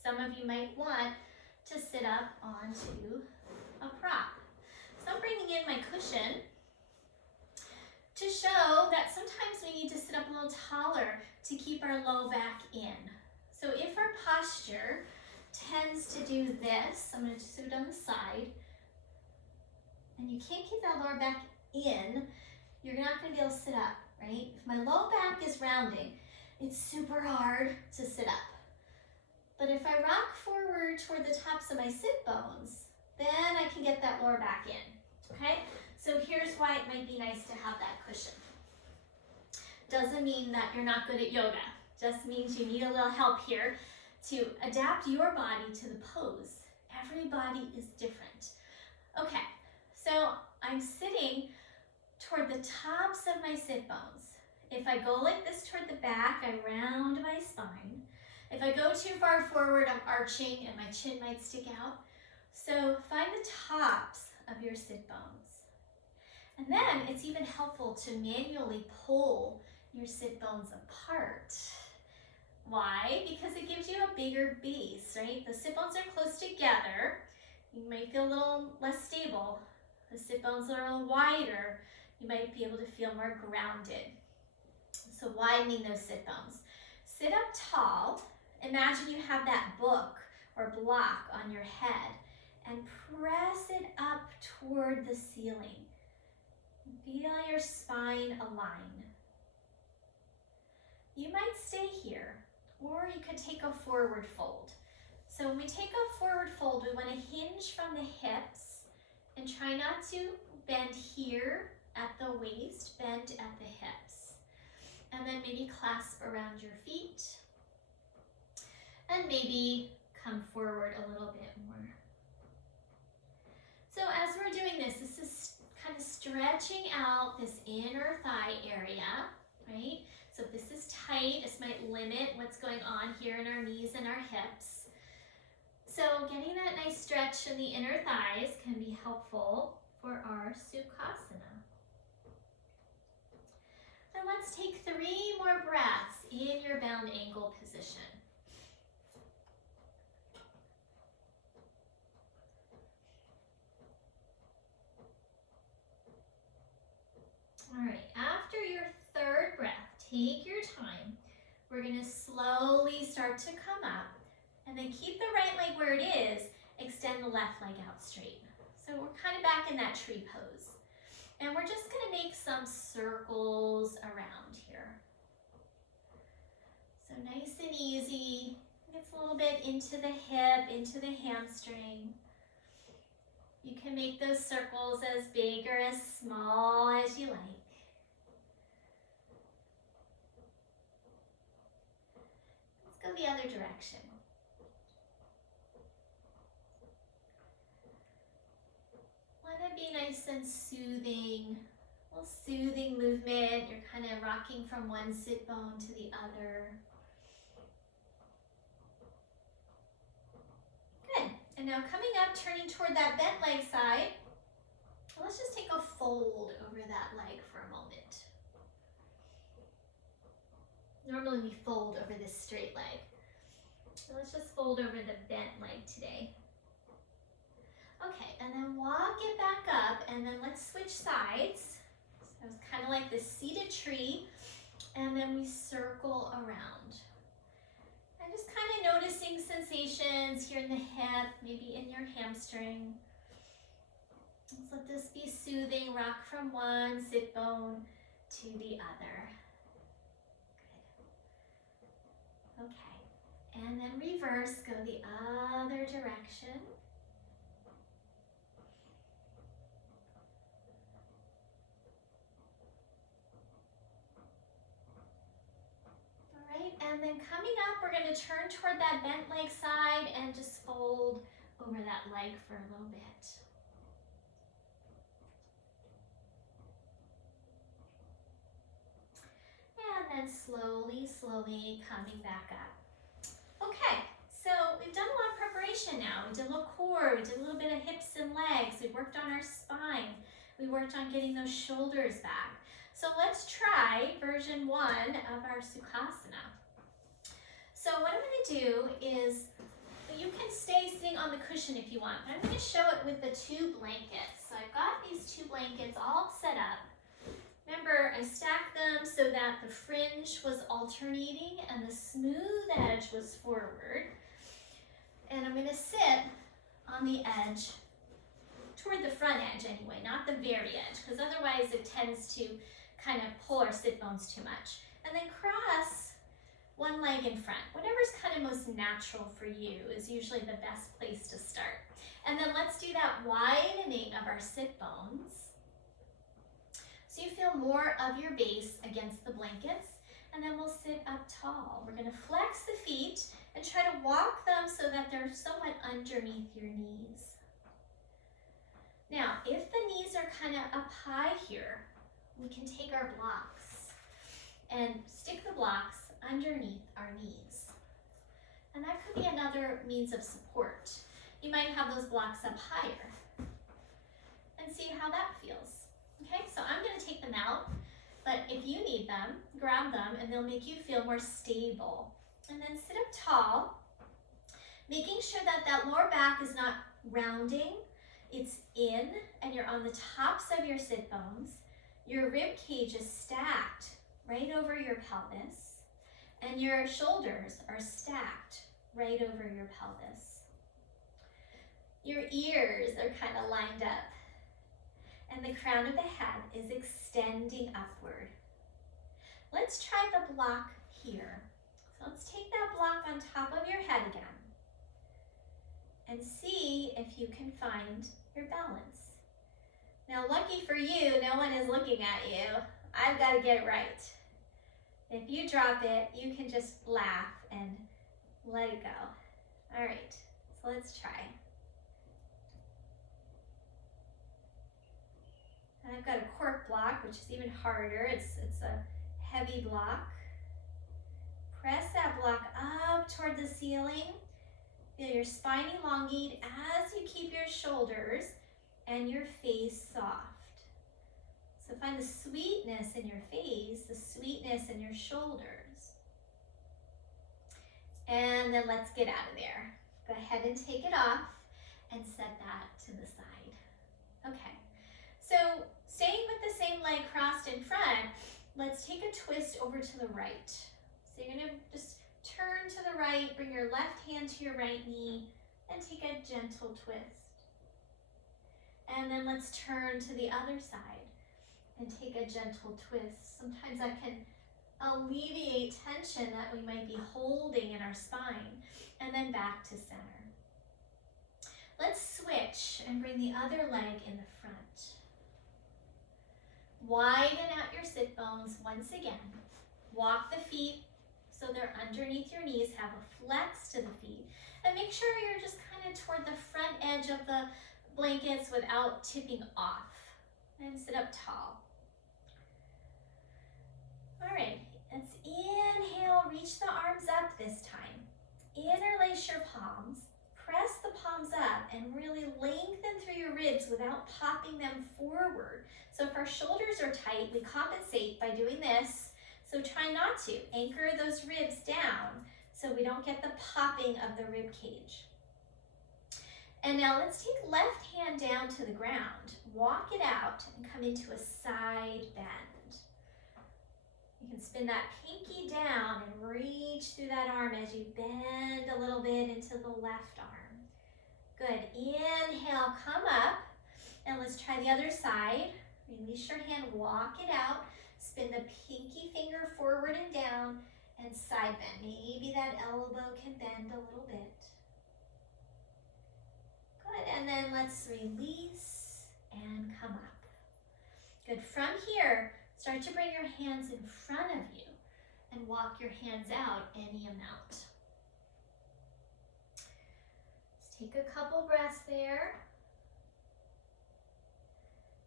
Some of you might want to sit up onto a prop. So I'm bringing in my cushion to show that sometimes we need to sit up a little taller to keep our low back in. So if our posture tends to do this, I'm going to just do it on the side, and you can't keep that lower back in, you're not going to be able to sit up, right? If my low back is rounding, it's super hard to sit up. But if I rock forward toward the tops of my sit bones, then I can get that lower back in, okay? So here's why it might be nice to have that cushion. Doesn't mean that you're not good at yoga. Just means you need a little help here to adapt your body to the pose. Everybody is different. Okay, so I'm sitting toward the tops of my sit bones. If I go like this toward the back, I round my spine. If I go too far forward, I'm arching and my chin might stick out. So find the tops of your sit bones. And then it's even helpful to manually pull your sit bones apart. Why? Because it gives you a bigger base, right? The sit bones are close together. You might feel a little less stable. The sit bones are a little wider. You might be able to feel more grounded. So widening those sit bones. Sit up tall. Imagine you have that book or block on your head and press it up toward the ceiling. Feel your spine align. You might stay here, or you could take a forward fold. So when we take a forward fold, we want to hinge from the hips and try not to bend here at the waist, bend at the hips. And then maybe clasp around your feet. And maybe come forward a little bit more. So as we're doing this, this is kind of stretching out this inner thigh area, right? So if this is tight, this might limit what's going on here in our knees and our hips. So getting that nice stretch in the inner thighs can be helpful for our Sukhasana. And let's take 3 more breaths in your bound ankle position. All right, after your third breath, take your time. We're gonna slowly start to come up and then keep the right leg where it is, extend the left leg out straight. So we're kind of back in that tree pose. And we're just gonna make some circles around here. So nice and easy. Gets a little bit into the hip, into the hamstring. You can make those circles as big or as small as you like. Let's go the other direction. Want to be nice and soothing, a little soothing movement. You're kind of rocking from one sit bone to the other. Good. And now coming up, turning toward that bent leg side. Let's just take a fold over that leg for a moment. Normally we fold over this straight leg. So let's just fold over the bent leg today. Okay, and then walk it back up, and then let's switch sides. So it's kind of like this seated tree, and then we circle around. And just kind of noticing sensations here in the hip, maybe in your hamstring. Let's let this be soothing. Rock from one sit bone to the other. Good. Okay, and then reverse, go the other direction. And then coming up, we're going to turn toward that bent leg side and just fold over that leg for a little bit. And then slowly, slowly coming back up. Okay, so we've done a lot of preparation now. We did a little core, we did a little bit of hips and legs, we worked on our spine, we worked on getting those shoulders back. So let's try version 1 of our Sukhasana. So what I'm going to do is, you can stay sitting on the cushion if you want, but I'm going to show it with the 2 blankets. So I've got these 2 blankets all set up. Remember, I stacked them so that the fringe was alternating and the smooth edge was forward. And I'm going to sit on the edge, toward the front edge anyway, not the very edge, because otherwise it tends to kind of pull our sit bones too much. And then cross one leg in front. Whatever's kind of most natural for you is usually the best place to start. And then let's do that widening of our sit bones. So you feel more of your base against the blankets, and then we'll sit up tall. We're gonna flex the feet and try to walk them so that they're somewhat underneath your knees. Now, if the knees are kind of up high here, we can take our blocks and stick the blocks underneath our knees. And that could be another means of support. You might have those blocks up higher and see how that feels. Okay, so I'm going to take them out, but if you need them, grab them and they'll make you feel more stable. And then sit up tall, making sure that that lower back is not rounding, it's in, and you're on the tops of your sit bones. Your rib cage is stacked right over your pelvis, and your shoulders are stacked right over your pelvis. Your ears are kind of lined up, and the crown of the head is extending upward. Let's try the block here. So let's take that block on top of your head again and see if you can find your balance. Now, lucky for you, no one is looking at you. I've got to get it right. If you drop it, you can just laugh and let it go. All right, so let's try. And I've got a cork block, which is even harder. It's a heavy block. Press that block up toward the ceiling. Feel your spine elongate as you keep your shoulders and your face soft. So find the sweetness in your face, the sweetness in your shoulders. And then let's get out of there. Go ahead and take it off and set that to the side. Okay, So staying with the same leg crossed in front, let's take a twist over to the right. So you're gonna just turn to the right, bring your left hand to your right knee, and take a gentle twist. And then let's turn to the other side and take a gentle twist. Sometimes that can alleviate tension that we might be holding in our spine. And then back to center. Let's switch and bring the other leg in the front. Widen out your sit bones once again. Walk the feet so they're underneath your knees. Have a flex to the feet. And make sure you're just kind of toward the front edge of the blankets without tipping off. And sit up tall. All right, let's inhale, reach the arms up this time. Interlace your palms. Press the palms up and really lengthen through your ribs without popping them forward. So if our shoulders are tight, we compensate by doing this. So try not to. Anchor those ribs down so we don't get the popping of the rib cage. And now let's take left hand down to the ground. Walk it out and come into a side bend. You can spin that pinky down and reach through that arm as you bend a little bit into the left arm. Good. Inhale, come up. And let's try the other side. Release your hand, walk it out. Spin the pinky finger forward and down and side bend. Maybe that elbow can bend a little bit. Good. And then let's release and come up. Good. From here, start to bring your hands in front of you and walk your hands out any amount. Let's take a couple breaths there.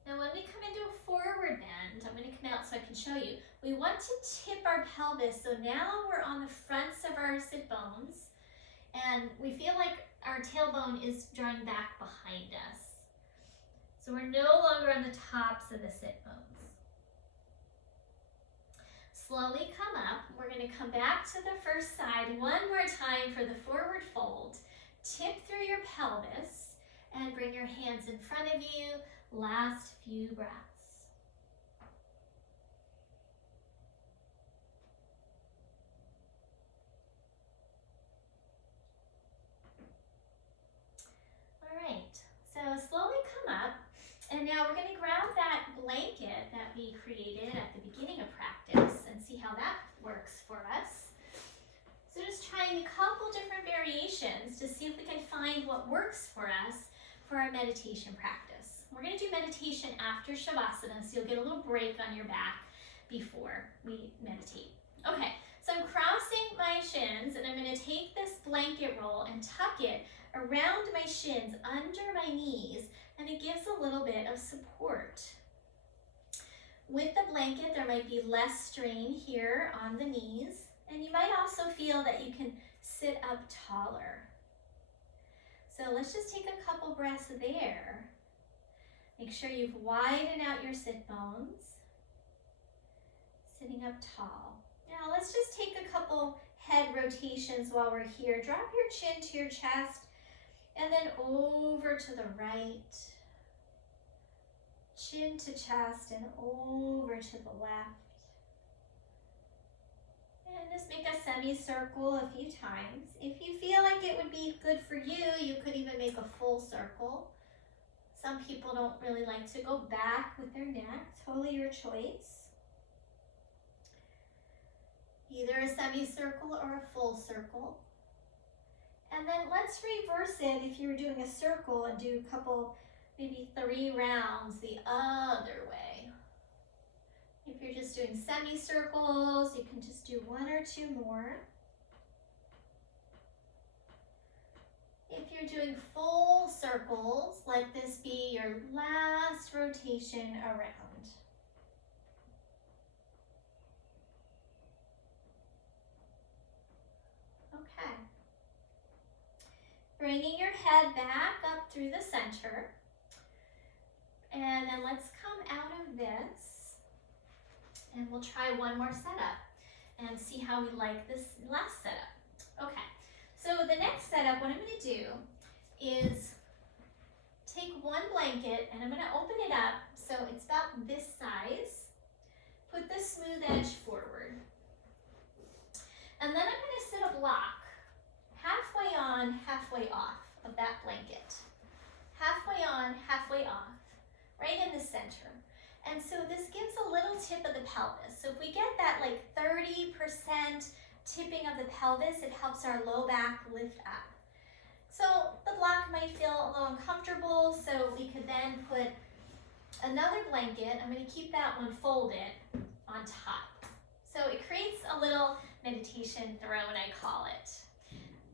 Now when we come into a forward bend, I'm going to come out so I can show you. We want to tip our pelvis, so now we're on the fronts of our sit bones and we feel like our tailbone is drawn back behind us. So we're no longer on the tops of the sit bones. Slowly come up. We're going to come back to the first side one more time for the forward fold. Tip through your pelvis and bring your hands in front of you. Last few breaths. All right, so slowly come up. And now we're going to grab that blanket that we created at the beginning of practice and see how that works for us. So just trying a couple different variations to see if we can find what works for us for our meditation practice. We're going to do meditation after Shavasana, so you'll get a little break on your back before we meditate. Okay, so I'm crossing my shins and I'm going to take this blanket roll and tuck it around my shins, under my knees, and it gives a little bit of support. With the blanket, there might be less strain here on the knees, and you might also feel that you can sit up taller. So let's just take a couple breaths there. Make sure you've widened out your sit bones, sitting up tall. Now let's just take a couple head rotations while we're here. Drop your chin to your chest, and then over to the right. Chin to chest and over to the left. And just make a semicircle a few times. If you feel like it would be good for you, you could even make a full circle. Some people don't really like to go back with their neck. Totally your choice. Either a semicircle or a full circle. And then let's reverse it if you're doing a circle and do a couple, maybe 3 rounds the other way. If you're just doing semicircles, you can just do 1 or 2 more. If you're doing full circles, let this be your last rotation around. Okay. Bringing your head back up through the center. And then let's come out of this. And we'll try one more setup and see how we like this last setup. Okay. So the next setup, what I'm going to do is take one blanket and I'm going to open it up so it's about this size. Put the smooth edge forward. And then I'm going to sit a block halfway on, halfway off of that blanket. Halfway on, halfway off, right in the center. And so this gives a little tip of the pelvis. So if we get that like 30% tipping of the pelvis, it helps our low back lift up. So the block might feel a little uncomfortable, so we could then put another blanket. I'm going to keep that one folded on top. So it creates a little meditation throne, I call it.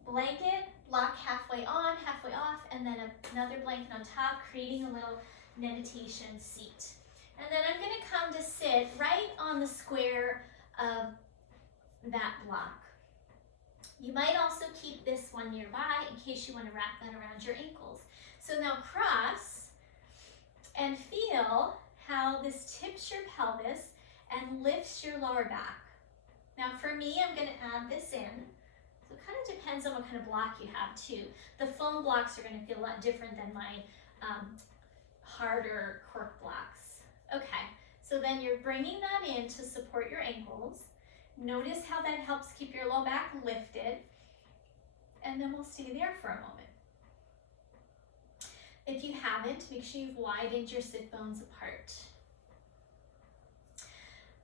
Blanket, block halfway on, halfway off, and then another blanket on top, creating a little meditation seat. And then I'm going to come to sit right on the square of that block. You might also keep this one nearby in case you want to wrap that around your ankles. So now cross and feel how this tips your pelvis and lifts your lower back. Now for me, I'm going to add this in. So it kind of depends on what kind of block you have too. The foam blocks are going to feel a lot different than my harder cork blocks. Okay, so then you're bringing that in to support your ankles. Notice how that helps keep your low back lifted. And then we'll stay there for a moment. If you haven't, make sure you've widened your sit bones apart.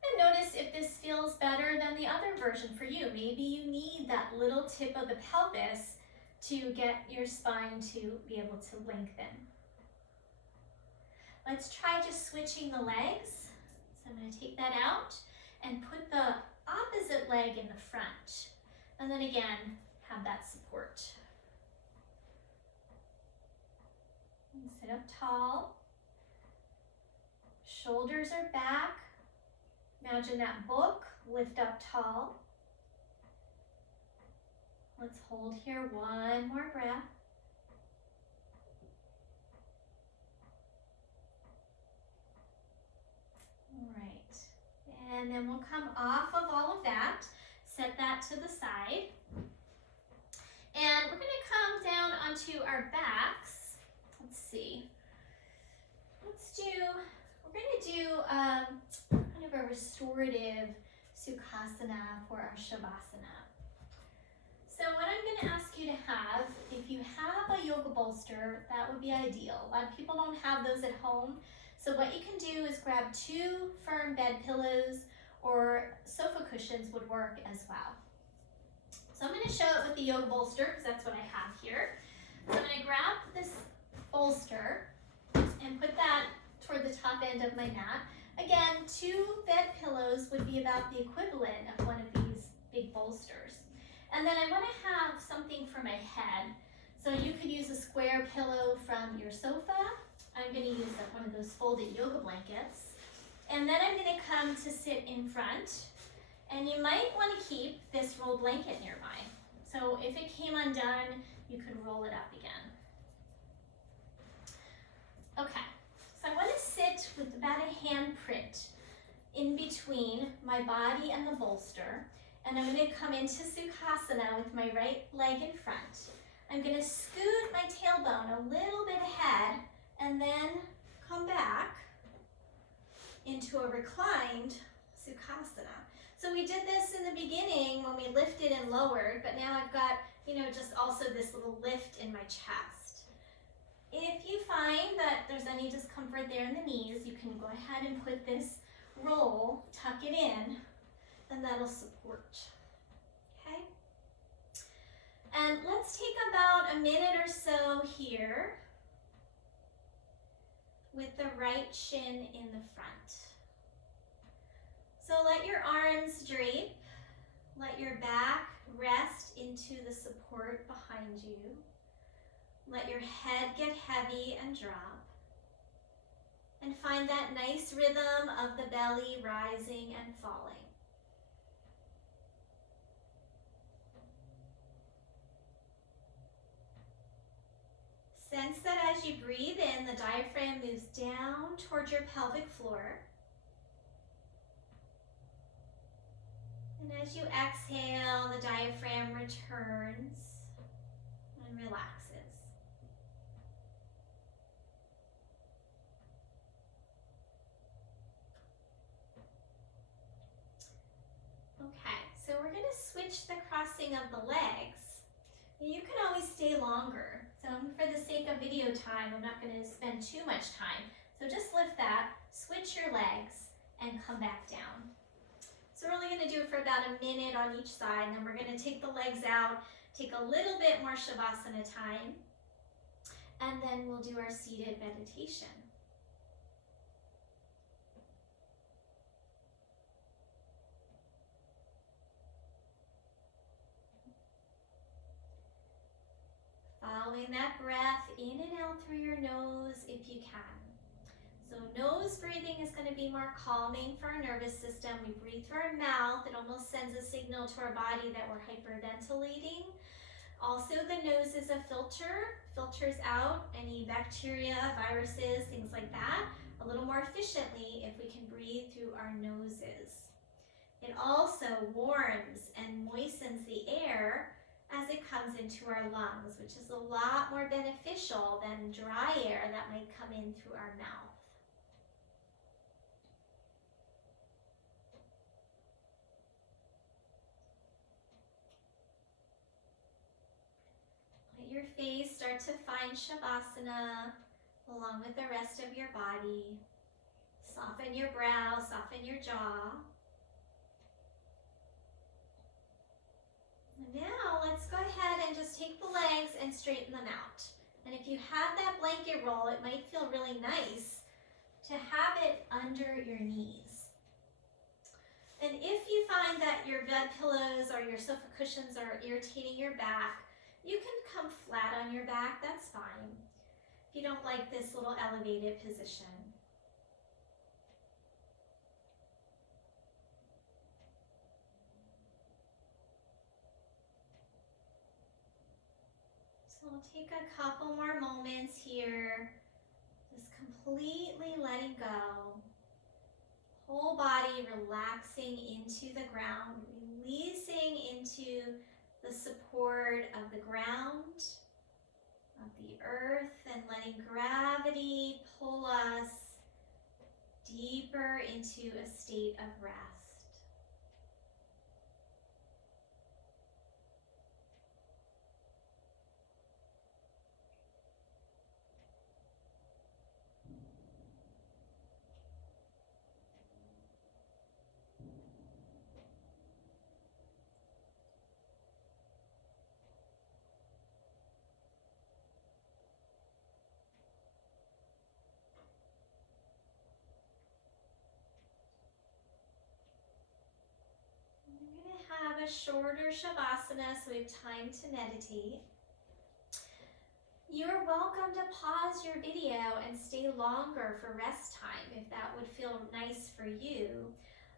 And notice if this feels better than the other version for you. Maybe you need that little tip of the pelvis to get your spine to be able to lengthen. Let's try just switching the legs. So I'm going to take that out and put the opposite leg in the front. And then again, have that support. And sit up tall. Shoulders are back. Imagine that book, lift up tall. Let's hold here one more breath. All right, and then we'll come off of all of that, set that to the side. And we're gonna come down onto our backs. Let's see, we're gonna do kind of a restorative Sukhasana for our Shavasana. So what I'm gonna ask you to have, if you have a yoga bolster, that would be ideal. A lot of people don't have those at home. So what you can do is grab 2 firm bed pillows, or sofa cushions would work as well. So I'm going to show it with the yoga bolster because that's what I have here. So I'm going to grab this bolster and put that toward the top end of my mat. Again, 2 bed pillows would be about the equivalent of one of these big bolsters. And then I want to have something for my head. So you could use a square pillow from your sofa. I'm going to use one of those folded yoga blankets. And then I'm going to come to sit in front. And you might want to keep this rolled blanket nearby. So if it came undone, you could roll it up again. Okay, so I want to sit with about a handprint in between my body and the bolster. And I'm going to come into Sukhasana with my right leg in front. I'm going to scoot my tailbone a little bit ahead and then come back into a reclined Sukhasana. So we did this in the beginning when we lifted and lowered, but now I've got, just also this little lift in my chest. If you find that there's any discomfort there in the knees, you can go ahead and put this roll, tuck it in, and that'll support. Okay? And let's take about a minute or so here with the right shin in the front. So let your arms drape, let your back rest into the support behind you. Let your head get heavy and drop. And find that nice rhythm of the belly rising and falling. Sense that as you breathe in, the diaphragm moves down towards your pelvic floor. And as you exhale, the diaphragm returns and relaxes. switch the crossing of the legs. You can always stay longer. So for the sake of video time, I'm not going to spend too much time. So just lift that, switch your legs, and come back down. So we're only going to do it for about a minute on each side, and then we're going to take the legs out, take a little bit more Shavasana time, and then we'll do our seated meditation. Following that breath in and out through your nose if you can. So nose breathing is going to be more calming for our nervous system. We breathe through our mouth. It almost sends a signal to our body that we're hyperventilating. Also, the nose is a filter, filters out any bacteria, viruses, things like that, a little more efficiently if we can breathe through our noses. It also warms and moistens the air as it comes into our lungs, which is a lot more beneficial than dry air that might come in through our mouth. Let your face start to find Shavasana along with the rest of your body. Soften your brow, soften your jaw. Now let's go ahead and just take the legs and straighten them out. And if you have that blanket roll, it might feel really nice to have it under your knees. And if you find that your bed pillows or your sofa cushions are irritating your back, you can come flat on your back, that's fine. If you don't like this little elevated position. So we'll take a couple more moments here, just completely letting go. Whole body relaxing into the ground, releasing into the support of the ground, of the earth, and letting gravity pull us deeper into a state of rest. Have a shorter Shavasana so we have time to meditate. You're welcome to pause your video and stay longer for rest time if that would feel nice for you.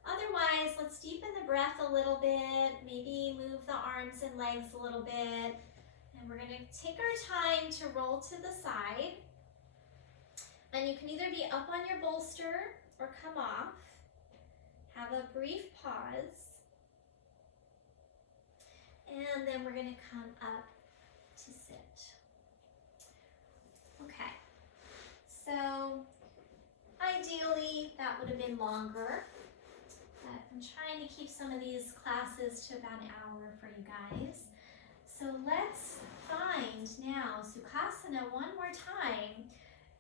Otherwise, let's deepen the breath a little bit, maybe move the arms and legs a little bit. And we're going to take our time to roll to the side. And you can either be up on your bolster or come off. Have a brief pause. And then we're going to come up to sit. Okay, so ideally that would have been longer, but I'm trying to keep some of these classes to about an hour for you guys. So let's find now Sukhasana one more time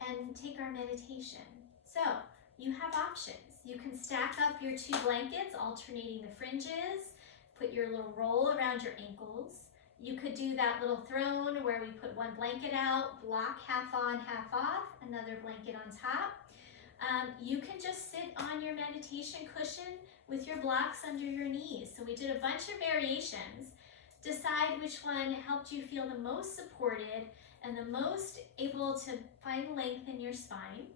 and take our meditation. So you have options. You can stack up your two blankets, alternating the fringes. Put your little roll around your ankles. You could do that little throne where we put one blanket out, block half on, half off, another blanket on top. You can just sit on your meditation cushion with your blocks under your knees. So we did a bunch of variations. Decide which one helped you feel the most supported and the most able to find length in your spine.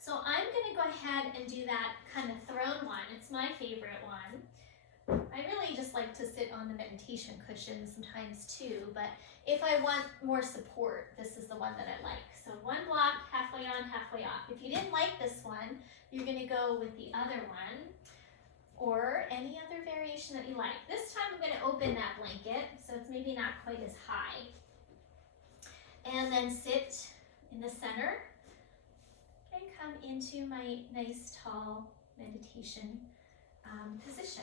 So I'm going to go ahead and do that kind of throne one. It's my favorite one. I really just like to sit on the meditation cushion sometimes too, but if I want more support, this is the one that I like. So one block, halfway on, halfway off. If you didn't like this one, you're going to go with the other one or any other variation that you like. This time I'm going to open that blanket so it's maybe not quite as high. And then sit in the center and come into my nice tall meditation position.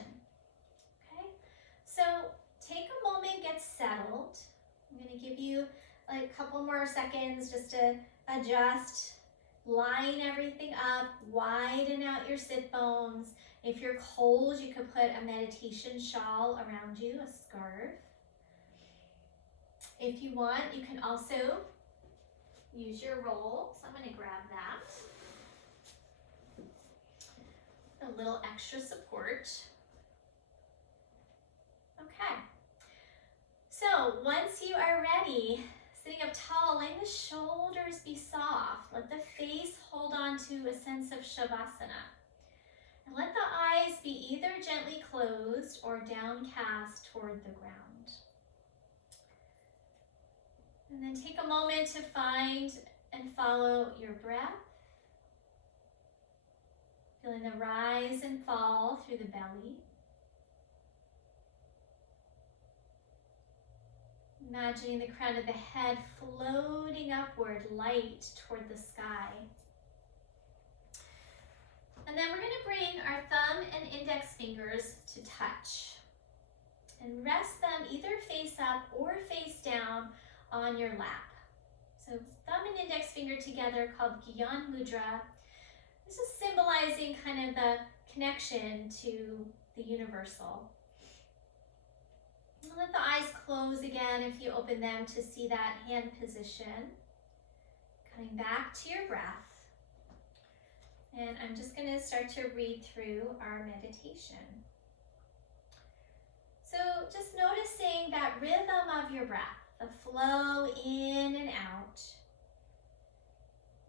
like a couple more seconds just to adjust, line everything up, widen out your sit bones. If you're cold, you could put a meditation shawl around you, a scarf. If you want, you can also use your roll. So I'm going to grab that. A little extra support. Okay. So once you are ready, sitting up tall, let the shoulders be soft. Let the face hold on to a sense of Shavasana. And let the eyes be either gently closed or downcast toward the ground. And then take a moment to find and follow your breath. Feeling the rise and fall through the belly. Imagining the crown of the head floating upward, light toward the sky. And then we're going to bring our thumb and index fingers to touch. And rest them either face up or face down on your lap. So thumb and index finger together, called Gyan Mudra. This is symbolizing kind of the connection to the universal. And let the eyes close again if you open them to see that hand position. Coming back to your breath. And I'm just going to start to read through our meditation. So just noticing that rhythm of your breath, the flow in and out.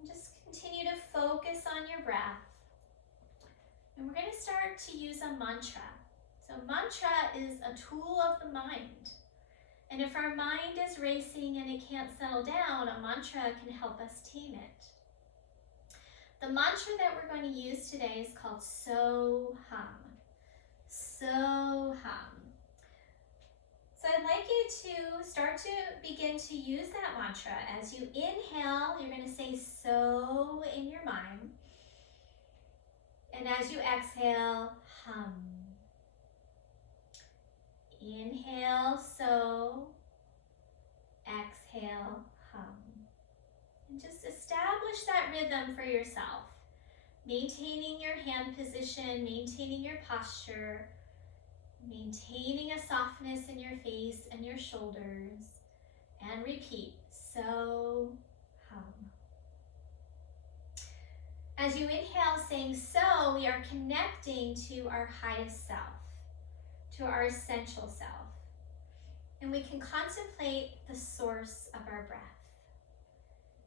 And just continue to focus on your breath. And we're going to start to use a mantra. So mantra is a tool of the mind. And if our mind is racing and it can't settle down, a mantra can help us tame it. The mantra that we're going to use today is called So-Hum. So-Hum. So I'd like you to start to begin to use that mantra. As you inhale, you're going to say so in your mind. And as you exhale, hum. Inhale, so. Exhale, hum. And just establish that rhythm for yourself. Maintaining your hand position, maintaining your posture, maintaining a softness in your face and your shoulders. And repeat, so, hum. As you inhale, saying so, we are connecting to our highest self, to our essential self. And we can contemplate the source of our breath.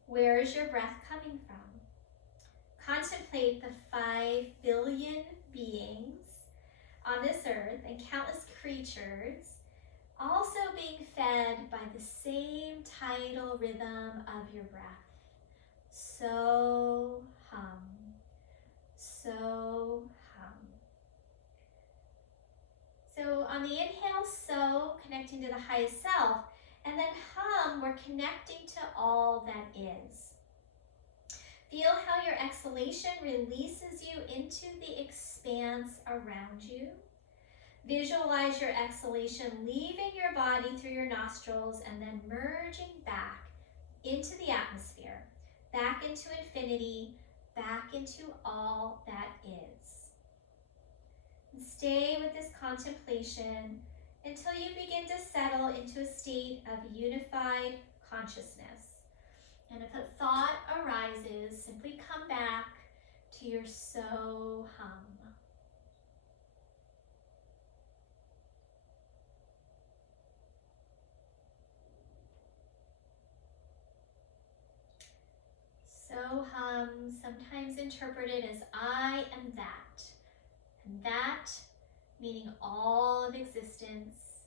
Where is your breath coming from? Contemplate the 5 billion beings on this earth and countless creatures also being fed by the same tidal rhythm of your breath. So hum. So hum. So on the inhale, so, connecting to the highest self, and then hum, we're connecting to all that is. Feel how your exhalation releases you into the expanse around you. Visualize your exhalation leaving your body through your nostrils and then merging back into the atmosphere, back into infinity, back into all that is. And stay with this contemplation until you begin to settle into a state of unified consciousness. And if a thought arises, simply come back to your so-hum. So-hum, sometimes interpreted as I am that. And that meaning all of existence,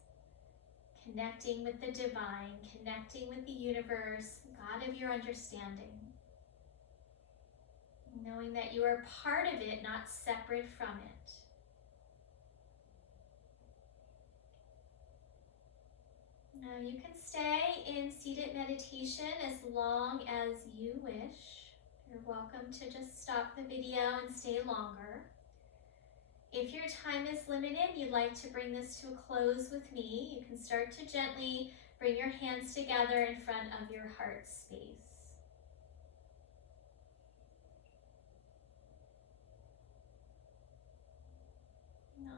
connecting with the divine, connecting with the universe, God of your understanding. Knowing that you are part of it, not separate from it. Now you can stay in seated meditation as long as you wish. You're welcome to just stop the video and stay longer. If your time is limited, you'd like to bring this to a close with me, you can start to gently Bring your hands together in front of your heart space.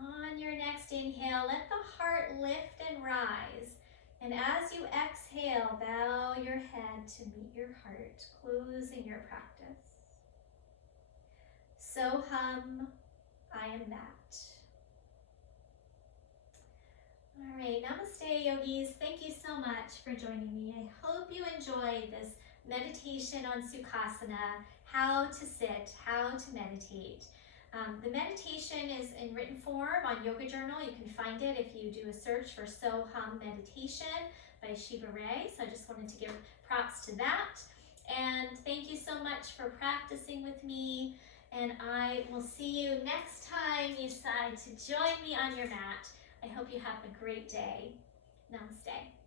On your next inhale, let the heart lift and rise. And as you exhale, bow your head to meet your heart, closing your practice. So hum, I am that. All right, namaste yogis. Thank you so much for joining me. I hope you enjoyed this meditation on Sukhasana, how to sit, how to meditate. The meditation is in written form on Yoga Journal. You can find it if you do a search for So Hum Meditation by Shiva Ray. So I just wanted to give props to that. And thank you so much for practicing with me. And I will see you next time you decide to join me on your mat. I hope you have a great day. Namaste.